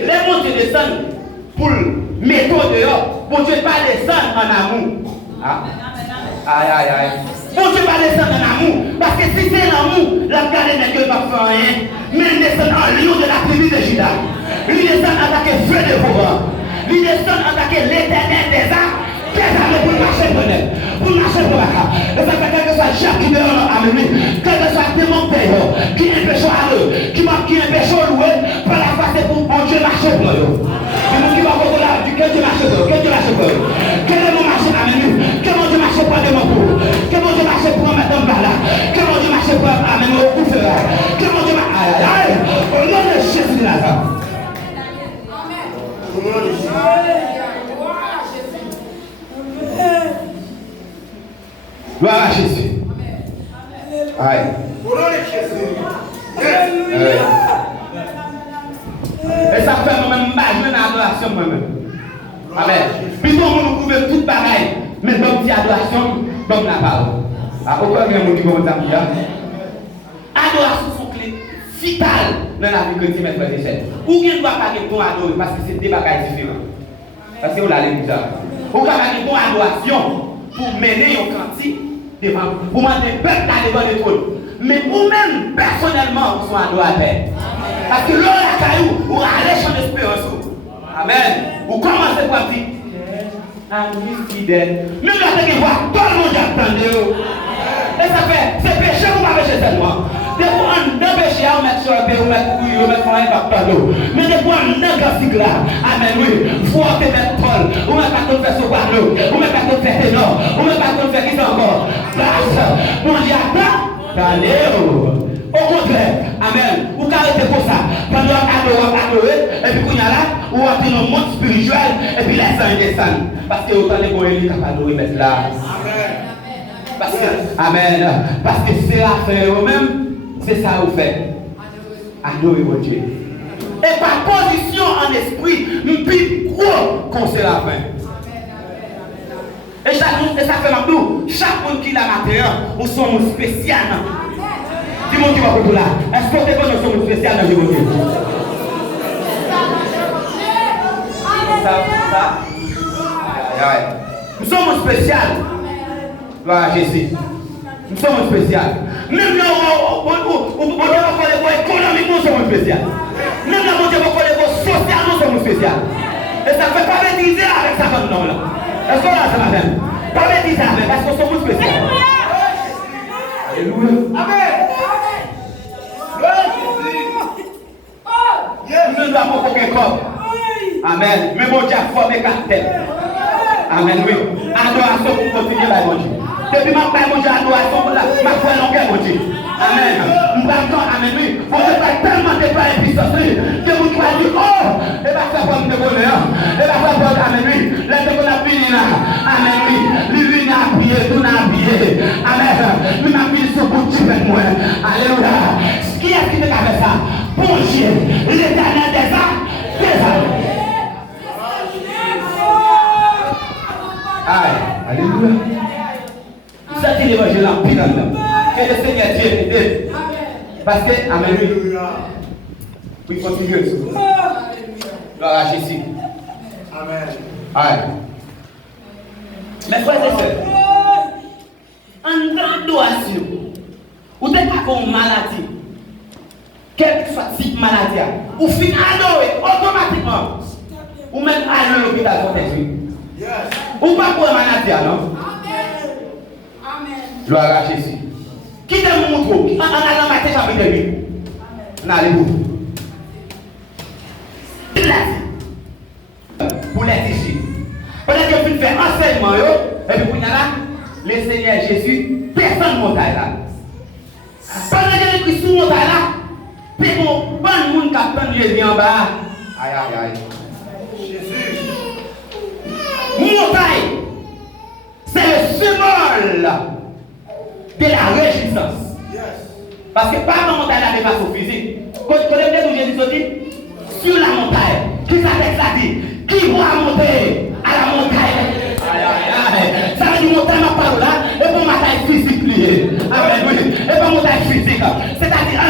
Les mon Dieu descendent pour mettre dehors. Bon Dieu pas descendre en amour. Ah. Aïe, aïe, aïe. Bon Dieu pas descendre en amour. Parce que si c'est l'amour, la garde n'est que pas faire rien. Mais il descend en lion de la tribu de Juda. Il descend attaquer feu de Boran. Il descend attaquer l'éternel des arts. Qu'est-ce que pour marcher pour elle? Pour marcher pour la. Et ça fait quelque chose Jacques qui dehors à lui. Quel que soit démon payeur, qui empêche à eux, qui empêche à louer, par la face pour bon Dieu marcher pour eux. C'est nous qui va voir là, du quel Dieu marche pour eux, quel Dieu marche pour eux. Quel est mon marché à lui? Quel mon Dieu marche pour démon pour eux? Quel mon Dieu marche pour mettre en bas là? Quel mon Dieu marche pour amener au coup là? Quel mon Dieu marche? Aïe, aïe, aïe. Au nom de Jésus de Nazareth. Amen. Au nom de Jésus. Gloire à Jésus. Aïe. Et ça fait moi-même imaginer l'adoration moi-même. Amen. Puis tout le monde trouve toute pareil. Mais donc, si adoration, donc la parole. À aucun moment qui va vous dire. Adoration sont clés vitales dans la vie chrétienne, mes frères et sœurs. Ou bien ne doit pas répondre à adorer parce que c'est des bagages différents. Parce que vous l'avez dit ça. Ou bien répondre à adoration pour mener un cantique devant, pour mettre le peuple devant le trône. Mais vous-même, personnellement, vous êtes adorateur. Parce que l'on a caillou, vous allez changer d'espérance. Amen. Vous commencez par dire, I'm fidèle. Même là, vous voir tout le monde attend. Et ça fait, c'est péché ou pas péché seulement. Des fois, on a péché, on met sur le pays, on met couille, on met un impact dans l'eau. Mais des fois, on a un là. Amen, oui. Faut te mettre Paul. On met pas tout faire sur l'eau. On met pas tout faire ténor. On met pas tout faire qui encore. Place. Mon Dieu, attends. Au contraire, amen. Vous arrêtez pour ça. Pendant adorer, et puis qu'on y a là, ou entrer dans le monde spirituel, et puis les anges descendent. Parce que autant de bon élit capable de mettre là. Parce que, amen. Parce que c'est à faire eux-mêmes, c'est ça vous faites. Adorer votre Dieu. Et par position en esprit, plus gros qu'on se la fait. Et ça fait maintenant, chaque monde qui l'a matériel, nous sommes spécial. Dis-moi qui va pour là. Est-ce que nous sommes spécial dans le monde? Nous sommes spécial. Voilà Jésus. Nous sommes spécial. Même là où on va faire économique, nous sommes spécial. Même là où on va faire social, nous sommes spécial. Et ça ne fait pas bêtiser avec ça comme nom là. Est-ce qu'on a ça matin? Pas bêtiser avec parce qu'on sommes spécial. Alléluia. Amen. Nous ne avons aucun corps. Amen. Mais mon Dieu a formé caractère. Amen, oui. Adoration pour continuer là, mon Dieu. Depuis ma paix, mon Dieu, adoration pour la foi longueur, mon Dieu. Amen. Nous partons, amen, oui. Mon Dieu va tellement déployer puissance, que vous croyez dire, oh, et va faire comme de bonheur. Et va faire comme, amen, oui. Là, de qu'on a fini là. Amen, oui. Lui, n'a appuyé, tout n'a appuyé. Amen. Lui, m'a appuyé sur le bout de moi. Alléluia. Qui est-ce qui te fait ça? Bon Dieu, l'éternel des arts, des arts. Aïe, alléluia. Ça c'est l'évangile en pile là. Que le Seigneur Dieu aide. Parce que, amen, oui. Oui, continuez. Gloire à Jésus. Amen. Aïe. Mes frères et sœurs, en adoration, ou t'es pas comme maladie, quelle que soit cette maladie, ou fin adorer automatiquement, ou même aller à l'hôpital pour t'aider. Ou pas pour la maladie, non? Gloire à Jésus. Qui te montre? En allant matin, chapitre 8. Allez-vous. Pour les tissus. Pendant que vous faites enseignement, et puis pour le Seigneur Jésus, personne ne monte là. Pendant que vous êtes sur montagne là, puis bon monde qui a pris les yeux en bas. Aïe, aïe, aïe. Jésus. Montagne, c'est le symbole de la réjouissance. Parce que pas dans la montagne de façon physique. Quand vous avez dit sur la montagne, qui ça dit? Qui va monter à la montagne? Ça veut dire montagne ma parole là, et pour montagne physique liée. Amen, oui. Et pour montagne physique. C'est-à-dire en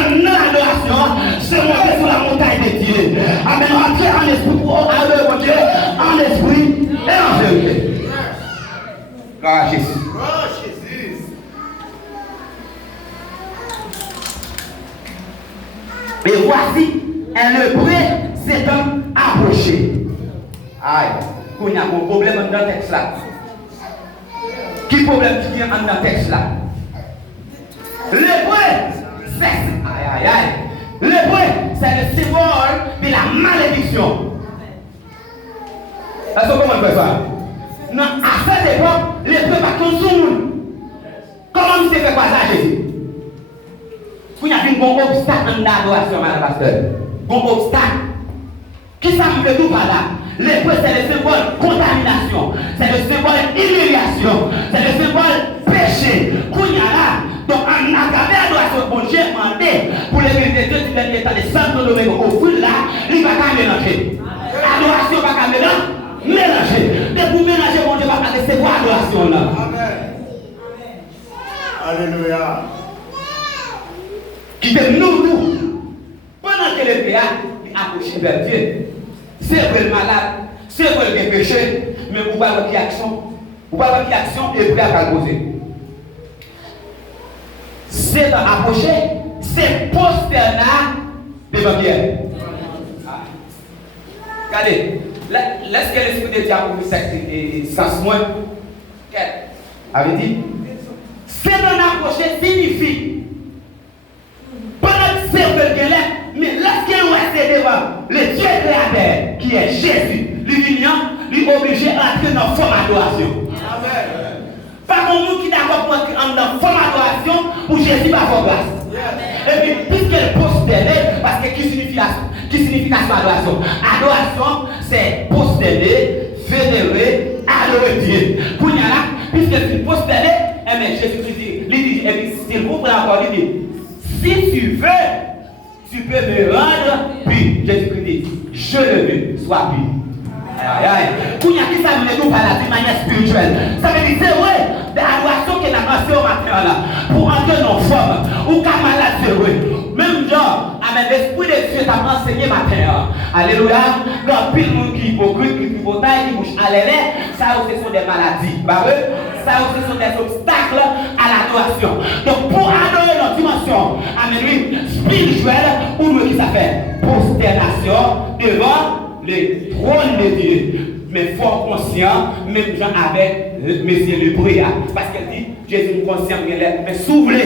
adoration, se monter sur la montagne de Dieu. Amen. Entrer en esprit pour adorer mon Dieu, en esprit et en vérité. Gloire à Jésus. Gloire à Jésus. Et voici, le prêt s'est approché. Aïe, il y a un problème dans le texte là. Quel problème qui vient dans le texte là? Le prêt, c'est. Aïe, aïe, aïe. Le prêt, c'est le symbole de la malédiction. Est-ce que comment on fait ça? Non, à cette époque, les prêts pas comme tout le monde. Comment il s'est fait quoi ça, Jésus? Il y a un bon obstacle dans l'adoration, madame pasteur. Bon obstacle. Qui ça me fait tout par là? Les prêts, c'est le symbole contamination. C'est le symbole humiliation. C'est le symbole péché. Donc, en travers l'adoration, bon Dieu demandé pour les vérités de Dieu, tu viens de centre de l'Omega au fil là, il va pas mélanger. L'adoration va pas mélanger. Mais pour mélanger, bon Dieu va pas laisser quoi l'adoration là. Amen. Alléluia. Qui fait nous. Pendant que le péa est approché vers Dieu, c'est vrai le malade, c'est vrai le péché, mais vous ne pouvez pas action. Vous ne pouvez pas action et prêt à poser. C'est approché, c'est posterna devant Pierre. Regardez, laisse que l'esprit de Dieu a pour vous sens moins. Avait dit, c'est un approché signifie. Pendant que c'est quelqu'un là, mais lorsqu'il reste devant le Dieu créateur qui est Jésus, lui est obligé d'entrer dans la forme d'adoration. Pas pour nous qui d'accord pour entrer dans la forme d'adoration pour Jésus va avoir grâce. Et puis, puisqu'elle posterner, parce que qui signifie adoration? Adoration, c'est posterner, vénérer, adorer Dieu. Pour y là, puisque tu posterner, eh bien Jésus-Christ dit, et puis s'il vous plaît encore, il dit, si tu veux, tu peux me rendre puis Jésus-Christ dit, je le veux, sois puis. Aïe, aïe. Quand il y a qui ça nous parle de manière spirituelle, ça veut dire, c'est vrai, l'adoration qu'il a passé au matin là, pour entrer dans la forme, ou qu'à malade, c'est vrai. Même genre, avec l'esprit de Dieu t'a enseigné matin. Alléluia. Quand pile monde qui est hypocrite, qui pivotaille, qui bouge à l'air, ça aussi sont des maladies. Ça aussi sont des obstacles à l'adoration. Donc pour adorer notre dimension, amen, spirituelle, où nous qui ça fait? Prosternation devant le trône de Dieu. Mais fort conscient, même gens avec Monsieur le Bréa. Parce qu'elle dit, Jésus me conscient, mais s'ouvrir.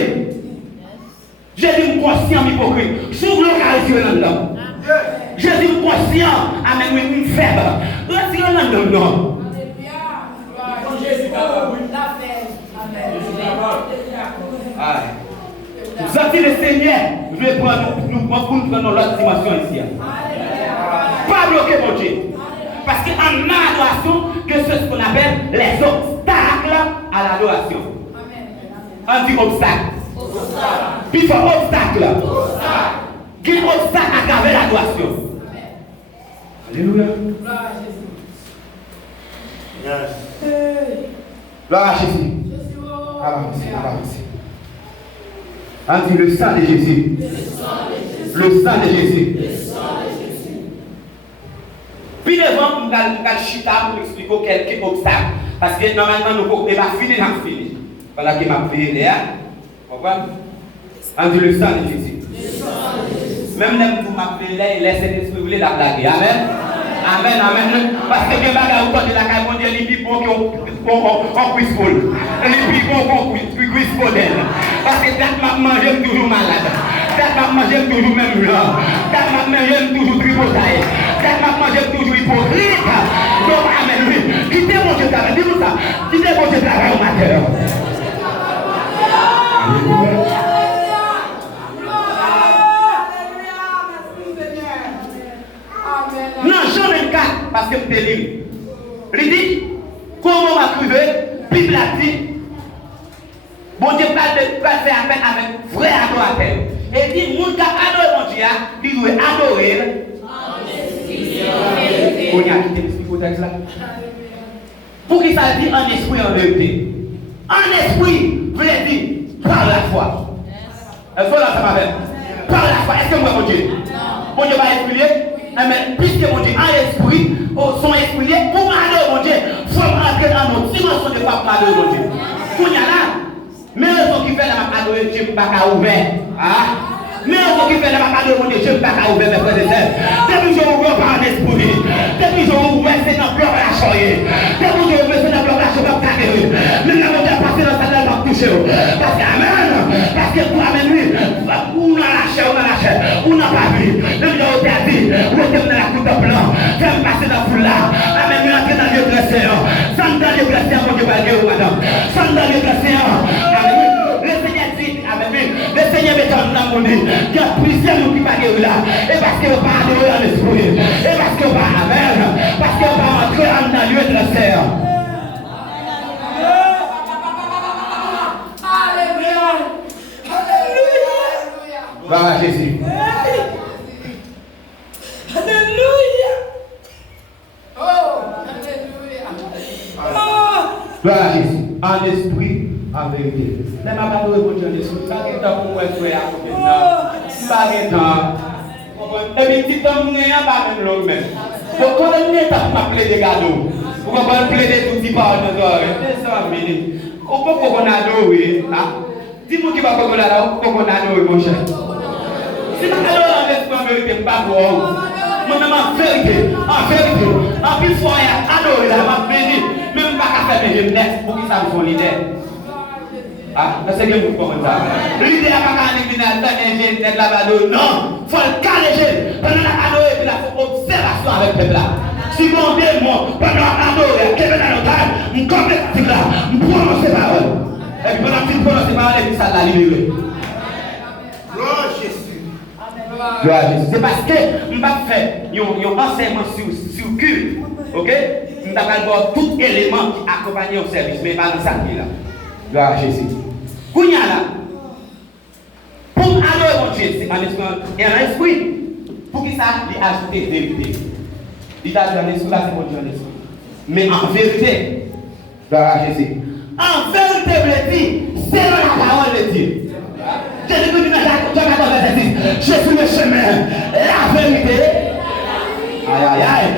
Jésus me conscient, hypocrite. S'ouvre le carré là-dedans. Jésus me conscient, amen, une faible. Retirez là-dedans, non. Vous êtes le Seigneur, je vais prendre nous prendre l'autre dimension ici. Pas bloquer mon Dieu. Parce qu'en adoration, que c'est ce qu'on appelle les obstacles à l'adoration. On dit obstacle. Puis il faut obstacle. Quel obstacle à travers l'adoration? Alléluia. Gloire à Jésus. Avancez. On dit le sang de Jésus. Le sang de Jésus. Puis devant, on va chuter pour expliquer quelques obstacles. Parce que normalement, nous pouvons pas finir. Voilà qui m'a payé là. Vous comprenez? On dit le sang de Jésus. Même si vous m'appelez là, laissez l'esprit la blague. Amen. Amen. Parce que les bagages au côté de la caille mondiale, les plus bons qu'on puisse voler. Les plus bons qu'on puisse voler. Parce que date m'a mangé toujours malade. Date m'a mangé toujours même là. Date m'a mangé toujours tripotaille. Date m'a mangé toujours hypocrite. Donc, amen. Quittez mon Dieu travail. Dis-nous ça. Quittez mon Dieu travail au matin. Non, Jean 24, parce que je te lis. Il dit, comment m'a trouvé, Bible a dit, bon Dieu va faire appel avec vrai adorateur. Et dit, mon gars adore mon Dieu, il doit adorer. On y a quitté l'esprit au texte là. Pour qu'il ça dit en esprit en vérité. En esprit, vous l'avez dit, par la foi. Est-ce que là ça m'appelle? Par la foi. Est-ce que vous mon Dieu? Bon Dieu va expliquer. Mais puisque mon Dieu a l'esprit, son esprit, pour m'adorer mon Dieu, il faut rentrer dans notre dimension de pas m'adorer mon Dieu. Pour y aller, mais raison qui fait la m'adorer Dieu pas qu'à ouvert. Mais raison qui fait la m'adorer mon Dieu, Dieu pas qu'à ouvert mes frères et sœurs. Depuis que je ouvre par un esprit, depuis que je ouvre c'est dans le bloc la choyer. Depuis que je ouvre c'est dans le bloc la choyer, pas guérir. Mais là on va passer dans sa tête toucher. Parce que amen, parce que pour amen lui, on a lâché, on n'a pas vu. Le Dieu a dit, on est dans la coupe blanc, fais passer dans la foule là. Amen, nous entrons dans le blessé. Sans dans le blessé, mon Dieu va guérir madame. Sans dans le blessé, amen. Le Seigneur dit, amen. Le Seigneur met en dans mon Dieu. Il y a plusieurs gens qui ne guérir là. Et parce que vous parlez dans l'esprit. Et parce que vous parlez, amen. Parce que vous parlez entrer dans le lieu de la serre. Gloire à Jésus. Alléluia. Oh, alléluia. Gloire à Jésus. En esprit, en vérité. Mais ma pas de répondre en esprit. Pas de temps pour moi jouer à côté de ça. Pas de temps. Et puis, si tu as pas même l'homme même. Donc, quand on est à plaider des gâteaux, vous comprenez plaider tout petit par nos oreilles. C'est ça, minute. On peut qu'on adore, dis-moi qui va qu'on adore, mon cher. Si tu as en vérité, pas pour moi-même en vérité, en plus, il faut adorer la ma béni, même pas qu'à faire mes jeunesse pour qu'ils savent son idée. Parce que vous comprenez ça. L'idée n'est pas qu'à éliminer la jeunesse là-bas, non, il faut le caler, pendant la adorer, il faut observation avec le peuple. Si mon démon, pendant la adorer, quel est le temps, je complète là, je prononce ces paroles. Et puis pendant que je prononce ces paroles, et puis ça l'a libéré. Gloire à Jésus. C'est parce que je ne vais pas faire un enseignement sur le culte. Ok? Je ne vais pas voir tout élément qui accompagne au service. Mais pas dans ça qui est là. Gloire à Jésus. Kounya là. Pour adorer mon Dieu, c'est en esprit. Et en esprit, pour qu'il ça, il ajoute vérité. Il a dit en esprit, là c'est mon Dieu en esprit. Mais en vérité, gloire à Jésus. En vérité, je dis, c'est la parole de Dieu. Jésus dit dans Jacques 14, verset 10, je suis le chemin, la vérité. Aïe aïe aïe.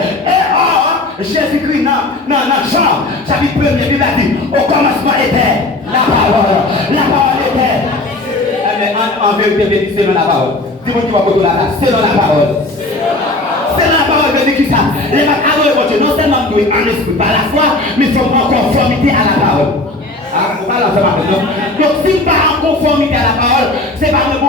Et Jésus-Christ dans Jean, chapitre 1er, il a dit, au commencement était la parole. La parole était. Mais en vérité, c'est dans la parole. Dis-moi qui va côté là, c'est dans la parole. C'est dans la parole de Dieu qui ça. Les gens adorent mon Dieu, non seulement nous en esprit par la foi, mais nous sommes en conformité à la parole. Donc si nous ne sommes pas en conformité à la parole, c'est pas le bon.